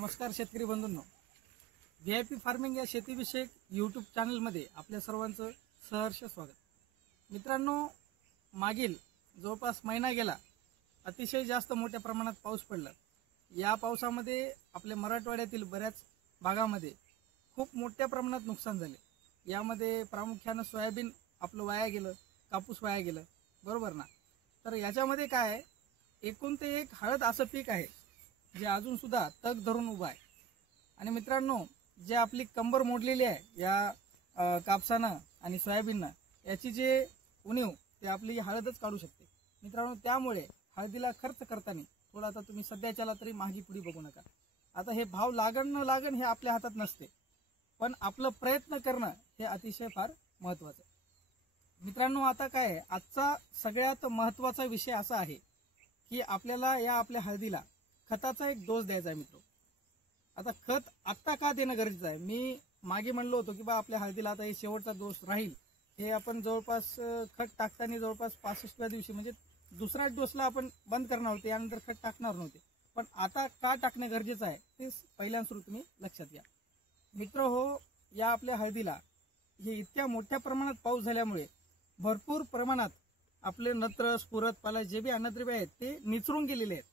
नमस्कार शेतकरी बंधूंनो, VIP farming या शेतीविषयक यूट्यूब चॅनलमध्ये आपल्या सर्वांचं सहर्ष स्वागत. मित्रांनो, मागील जवळपास महिना गेला, अतिशय जास्त मोठ्या प्रमाणात पाऊस पडला. या पावसामध्ये आपल्या मराठवाड्यातील बऱ्याच भागामध्ये खूप मोठ्या प्रमाणात नुकसान झाले. यामध्ये प्रामुख्याने सोयाबीन आपलं वाया गेलं, कापूस वाया गेलं, बरोबर ना. तर याच्यामध्ये काय आहे, एकूण ते एक हळद असं पीक आहे जे अजून सुद्धा तग धरून उभा आहे. आणि मित्रांनो, जे आपली कंबर मोडलेली आहे या कापसानं आणि सोयाबीननं, याची जे उणीव ते आपली हळदच काढू शकते. मित्रांनो, त्यामुळे हळदीला खर्च करताना थोडा आता तुम्ही सध्याच्याला तरी मागी पुढी बघू नका. आता हे भाव लागण न लागण हे आपल्या हातात नसते, पण आपलं प्रयत्न करणं हे अतिशय फार महत्वाचं आहे. मित्रांनो, आता काय आहे, आजचा सगळ्यात महत्वाचा विषय असा आहे की आपल्याला या आपल्या हळदीला खताचा एक डोस द्यायचा आहे. मित्रो, आता खत आत्ता का देणं गरजेचं आहे? मी मागे म्हणलो होतो की बा आपल्या हळदीला आता हे शेवटचा डोस राहील. हे आपण जवळपास खत टाकताना जवळपास 65व्या दिवशी म्हणजे दुसऱ्या डोसला आपण बंद करणार होते, यानंतर खत टाकणार नव्हते. पण आता का टाकणं गरजेचं आहे ते पहिल्यांदा सुरू तुम्ही लक्षात घ्या. मित्र हो, या आपल्या हळदीला हे इतक्या मोठ्या प्रमाणात पाऊस झाल्यामुळे भरपूर प्रमाणात आपले नत्र, स्फुरद, पाला जे बी अन्नद्रव्य आहेत ते निचरून गेलेले आहेत.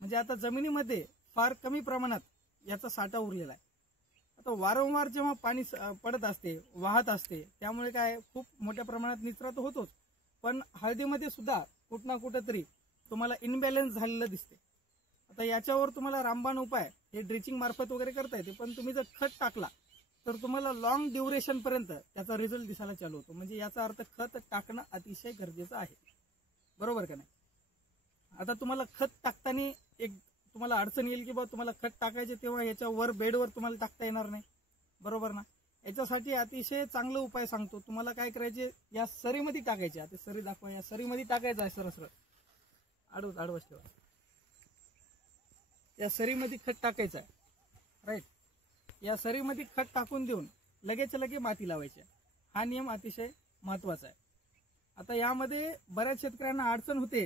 म्हणजे आता जमिनीमध्ये फार कमी प्रमाणात याचा साठा उरलेला आहे. आता वारंवार जेव्हा पाणी पडत असते, वाहत असते, त्यामुळे काय खूप मोठ्या प्रमाणात निचरा तर होतोच, पण हळदीमध्ये सुद्धा कुठं ना कुठं तरी तुम्हाला इनबॅलन्स झालेलं दिसते. आता याच्यावर तुम्हाला रामबाण उपाय हे ड्रिचिंग मार्फत वगैरे करता येते, पण तुम्ही जर खत टाकला तर तुम्हाला लॉंग ड्युरेशन पर्यंत त्याचा रिझल्ट दिसायला चालू होतो. म्हणजे याचा अर्थ खत टाकणं अतिशय गरजेचं आहे, बरोबर का नाही. आता तुम्हाला खत टाकताना एक तुम्हाला अडचण येईल की बा तुम्हाला खत टाकायचे तेव्हा याच्या वर बेडवर तुम्हाला टाकता येणार नाही, बरोबर ना. याच्यासाठी अतिशय चांगला उपाय सांगतो. तुम्हाला काय करायचे, या सरीमध्ये टाकायचे. आता सरी दाखवा, या सरीमध्ये टाकायचं आहे. सरळ आडवस ठेवा. या सरीमध्ये खत टाकायचं आहे, राईट. या सरीमध्ये खत टाकून देऊन लगेच माती लावायची. हा नियम अतिशय महत्वाचा आहे. आता यामध्ये बऱ्याच शेतकऱ्यांना अडचण होते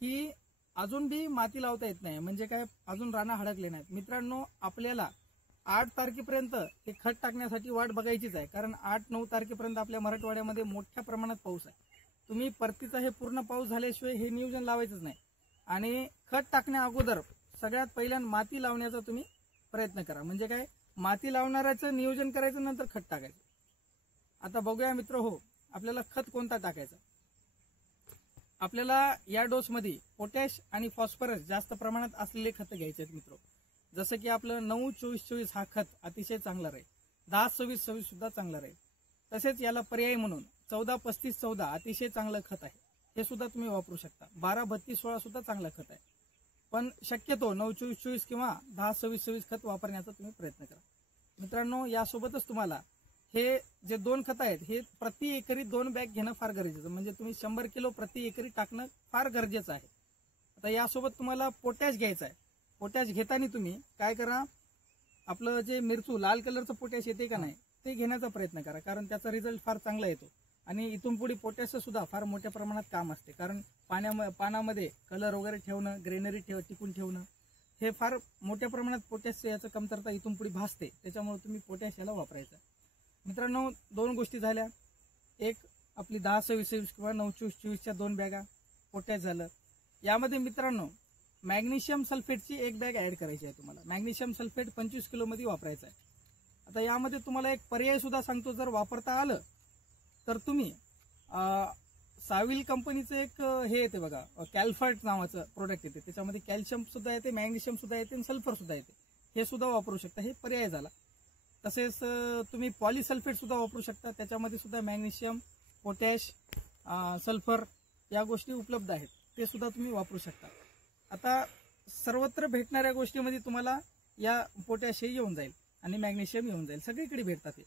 की अजून बी माती लावता येत नाही, म्हणजे काय अजून राणा हडकले नाहीत. मित्रांनो, आपल्याला 8 तारखेपर्यंत हे खत टाकण्यासाठी वाट बघायचीच आहे, कारण 8-9 तारखेपर्यंत आपल्या मराठवाड्यामध्ये मोठ्या प्रमाणात पाऊस आहे. तुम्ही परतीचा हे पूर्ण पाऊस झाल्याशिवाय हे नियोजन लावायचंच नाही. आणि खत टाकण्या अगोदर सगळ्यात पहिल्यांदा माती लावण्याचा तुम्ही प्रयत्न करा. म्हणजे काय, माती लावणाऱ्याचं नियोजन करायचं, नंतर खत टाकायचं. आता बघूया मित्र हो, आपल्याला खत कोणता टाकायचा. आपल्याला या डोसमध्ये पोटॅश आणि फॉस्फरस जास्त प्रमाणात असलेले खत घ्यायचे आहेत मित्र. जसं की आपलं 9-24-24 हा खत अतिशय चांगला राहील. 10-26-26 सुद्धा चांगला राहील. तसेच याला पर्याय म्हणून 14-35-14 अतिशय चांगलं खत आहे, हे सुद्धा तुम्ही वापरू शकता. 12-32-16 सुद्धा चांगलं खत आहे, पण शक्यतो 9-24-24 किंवा 10-26-26 खत वापरण्याचा तुम्ही प्रयत्न करा. मित्रांनो, यासोबतच तुम्हाला हे जे 2 खत आहेत हे प्रति एकरी 2 बॅग घेणं फार गरजेचं. म्हणजे तुम्ही 100 किलो प्रति एकरी टाकणं फार गरजेचं आहे. आता यासोबत तुम्हाला पोटॅश घ्यायचं आहे. पोटॅश घेताना तुम्ही काय करा, आपलं जे मिरचू लाल कलरचं पोटॅश येते का नाही ते घेण्याचा प्रयत्न करा, कारण त्याचा रिझल्ट फार चांगला येतो. आणि इथून पुढे पोटॅशचं सुद्धा फार मोठ्या प्रमाणात काम असते, कारण पानामध्ये कलर वगैरे ठेवणं, ग्रेनरी टिकून ठेवणं, हे फार मोठ्या प्रमाणात पोटॅशचं याचं कमतरता इथून पुढे भासते. त्याच्यामुळे तुम्ही पोटॅश याला वापरायचं. मित्रांनो, 2 गोष्टी झाल्या. एक आपली 10-26-26 किंवा 9-24-24च्या 2 बॅगा पोटॅश झालं. यामध्ये मित्रांनो मॅग्नेशियम सल्फेटची 1 बॅग ऍड करायची आहे तुम्हाला. मॅग्नेशियम सल्फेट 25 किलोमध्ये वापरायचं आहे. आता यामध्ये तुम्हाला एक पर्याय सुद्धा सांगतो, जर वापरता आलं तर तुम्ही साविल कंपनीचं एक हे येते बघा, कॅल्फर्ट नावाचं प्रोडक्ट येते. त्याच्यामध्ये कॅल्शियम सुद्धा येते, मॅग्नेशियम सुद्धा येते आणि सल्फर सुद्धा येते. हे सुद्धा वापरू शकता, हे पर्याय झाला. तसेच तुम्ही पॉलिसल्फेट सुद्धा वापरू शकता. त्याच्यामध्ये सुद्धा मॅग्नेशियम, पोटॅश, सल्फर या गोष्टी उपलब्ध आहेत, ते सुद्धा तुम्ही वापरू शकता. आता सर्वत्र भेटणाऱ्या गोष्टीमध्ये तुम्हाला या पोटॅश हे येऊन जाईल आणि मॅग्नेशियम येऊन जाईल, सगळीकडे भेटतात ते.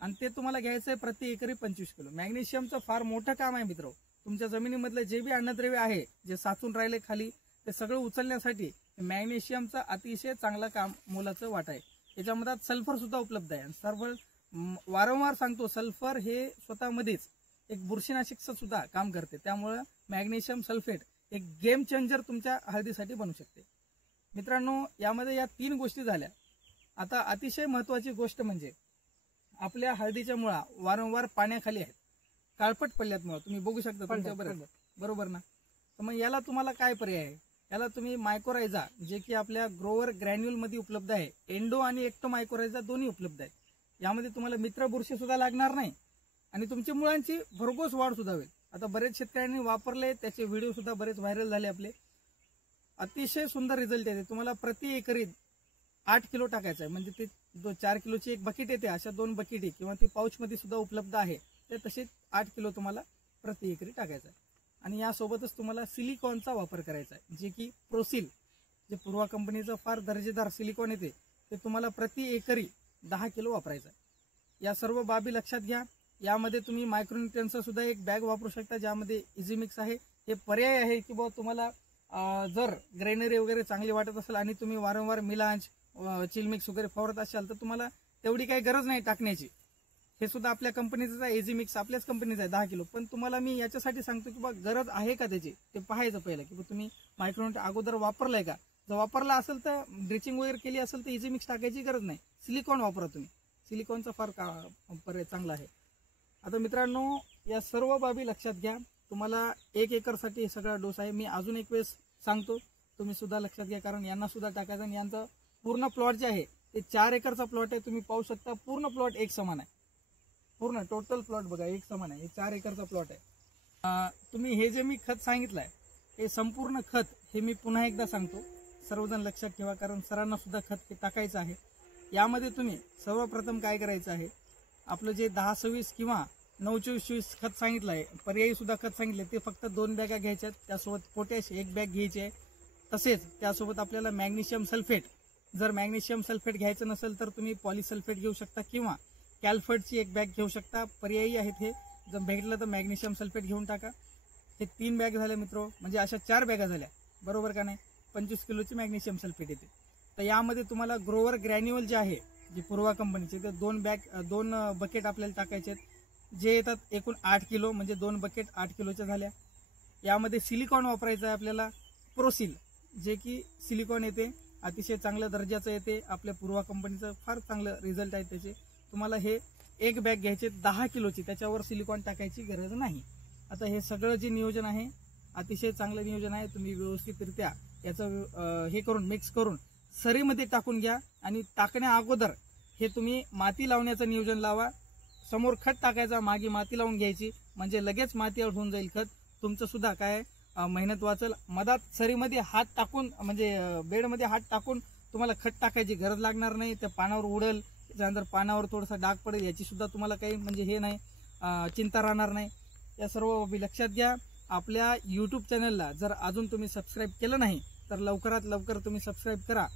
आणि ते तुम्हाला घ्यायचं आहे प्रति एकरी 25 किलो. मॅग्नेशियमचं फार मोठं काम आहे मित्र. तुमच्या जमिनीमधलं जे बी अन्नद्रव्य आहे जे साचून राहिले खाली, ते सगळं उचलण्यासाठी मॅग्नेशियमचं अतिशय चांगलं काम मोलाचं वाट आहे. याच्यामध्ये सल्फर सुद्धा उपलब्ध आहे. सल्फर वारंवार सांगतो, सल्फर हे स्वतःमध्येच एक बुरशीनाशकचं सुद्धा काम करते. त्यामुळे मॅग्नेशियम सल्फेट एक गेम चेंजर तुमच्या हळदीसाठी बनू शकते. मित्रांनो, यामध्ये या 3 गोष्टी झाल्या. आता अतिशय महत्वाची गोष्ट म्हणजे आपल्या हळदीच्या मुळा वारंवार पाण्याखाली आहेत, काळपट पडल्यात मुळा, तुम्ही बघू शकता तुमच्या बरोबर ना. तर मग याला तुम्हाला काय पर्याय आहे? याला तुम्ही मायकोरायझा, जे की आपल्या ग्रोवर ग्रॅन्युल मध्ये उपलब्ध आहे, एंडो आणि एक्टो मायकोरायझा दोन्ही उपलब्ध आहेत. यामध्ये तुम्हाला मित्र बुरशी सुद्धा लागणार नाही आणि तुमच्या मुळांची भरघोस वाढ सुद्धा होईल. आता बरेच शेतकऱ्यांनी वापरले, त्याचे व्हिडिओ सुद्धा बरेच व्हायरल झाले आपले. अतिशय सुंदर रिझल्ट येते. तुम्हाला प्रति एकरी 8 किलो टाकायचं आहे, म्हणजे ते 4 किलोची एक बकेट येते, अशा 2 बकेटी किंवा ती पाऊच मध्ये सुद्धा उपलब्ध आहे, ते तसे 8 किलो तुम्हाला प्रति एकरी टाकायचं आहे. आणि यासोबतच तुम्हाला सिलिकॉनचा वापर करायचा आहे, जे की प्रोसिल, जे पूर्वा कंपनीचं फार दर्जेदार सिलिकॉन येते, ते तुम्हाला प्रति एकरी 10 किलो वापरायचं आहे. या सर्व बाबी लक्षात घ्या. यामध्ये तुम्ही मायक्रोन्यूट्रियनचा सुद्धा एक बॅग वापरू शकता, ज्यामध्ये इझी मिक्स आहे. हे पर्याय आहे की बाबा तुम्हाला जर ग्रेनरी वगैरे चांगली वाटत असेल आणि तुम्ही वारंवार मिलांज चिलमिक्स वगैरे फवारत असाल तर तुम्हाला तेवढी काही गरज नाही टाकण्याची. हे सुद्धा आपल्या कंपनीचं आहे, इझी मिक्स आपल्याच कंपनीचं आहे 10 किलो. पण तुम्हाला मी याच्यासाठी सांगतो की बाबा गरज आहे का त्याची, ते पाहायचं पहिलं की तुम्ही मायक्रोन्यूट अगोदर वापरलाय का. जर वापरला असेल तर ड्रिचिंग वगैरे केली असेल तर इझी मिक्स टाकायची गरज नाही, सिलिकॉन वापरा तुम्ही. सिलिकॉनचा फार पर्याय चांगला आहे. आता मित्रांनो, या सर्व बाबी लक्षात घ्या. तुम्हाला 1 एकरसाठी सगळा डोस आहे. मी अजून एक वेळेस सांगतो, तुम्ही सुद्धा लक्षात घ्या, कारण यांना सुद्धा टाकायचं. आणि यांचं पूर्ण प्लॉट जे आहे ते 4 एकरचा प्लॉट आहे. तुम्ही पाहू शकता पूर्ण प्लॉट एक समान आहे. पूर्ण टोटल प्लॉट बघा एक समान आहे. हे 4 एकरचा प्लॉट आहे. तुम्ही हे जे मी खत सांगितलंय, हे संपूर्ण खत हे मी पुन्हा एकदा सांगतो, सर्वजण लक्षात ठेवा, कारण सरांना सुद्धा खत टाकायचं आहे. यामध्ये तुम्ही सर्वप्रथम काय करायचं आहे, आपलं जे 10-26 किंवा 9-24 खत सांगितलं आहे, पर्यायी सुद्धा खत सांगितले, ते फक्त 2 बॅगा घ्यायच्या आहेत. त्यासोबत पोटॅश 1 बॅग घ्यायची आहे. तसेच त्यासोबत आपल्याला मॅग्नेशियम सल्फेट, जर मॅग्नेशियम सल्फेट घ्यायचं नसेल तर तुम्ही पॉलिसल्फेट घेऊ शकता किंवा कॅल्फर्टची 1 बॅग घेऊ शकता. पर्यायी आहेत हे. जर भेटलं तर मॅग्नेशियम सल्फेट घेऊन टाका. हे 3 बॅग झाले मित्र, म्हणजे अशा 4 बॅगा झाल्या, बरोबर का नाही. 25 किलोची मॅग्नेशियम सल्फेट येते. तर यामध्ये तुम्हाला ग्रोवर ग्रॅन्युअल जे आहे, जे पूर्वा कंपनीचे, ते 2 बकेट आपल्याला टाकायचे आहेत, जे येतात एकूण 8 किलो, म्हणजे 2 बकेट 8 किलोच्या झाल्या. यामध्ये सिलिकॉन वापरायचं आहे आपल्याला, प्रोसिल, जे की सिलिकॉन येते, अतिशय चांगल्या दर्जाचं येते, आपल्या पूर्वा कंपनीचं फार चांगलं रिझल्ट आहे त्याचे. तुम्हाला हे 1 बॅग घ्यायचे 10 किलोची, त्याच्यावर सिलिकॉन टाकायची गरज नाही. आता हे सगळं जे नियोजन आहे अतिशय चांगलं नियोजन आहे. तुम्ही व्यवस्थितरित्या याचं हे करून मिक्स करून सरीमध्ये टाकून घ्या. आणि टाकण्या अगोदर हे तुम्ही माती लावण्याचं नियोजन लावा. समोर खत टाकायचा, मागे माती लावून घ्यायची, म्हणजे लगेच माती होऊन जाईल खत. तुमचं सुद्धा काय मेहनत वाचल. मधात सरीमध्ये हात टाकून, म्हणजे बेडमध्ये हात टाकून तुम्हाला खत टाकायची गरज लागणार नाही. त्या पानावर उडेल, त्यानंतर पानावर थोडासा डाग पडेल, याची सुद्धा तुम्हाला काही म्हणजे हे नाही, चिंता राहणार नाही. या सर्व बाबी लक्षात घ्या. आपल्या यूट्यूब चॅनलला जर अजून तुम्ही सबस्क्राईब केलं नाही तर लवकरात लवकर तुम्ही सबस्क्राईब करा.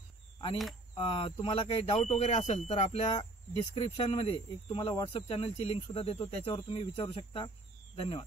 आणि तुम्हाला काही डाऊट वगैरे असेल तर आपल्या डिस्क्रिप्शनमध्ये एक तुम्हाला व्हॉट्सअप चॅनलची लिंक सुद्धा देतो, त्याच्यावर तुम्ही विचारू शकता. धन्यवाद.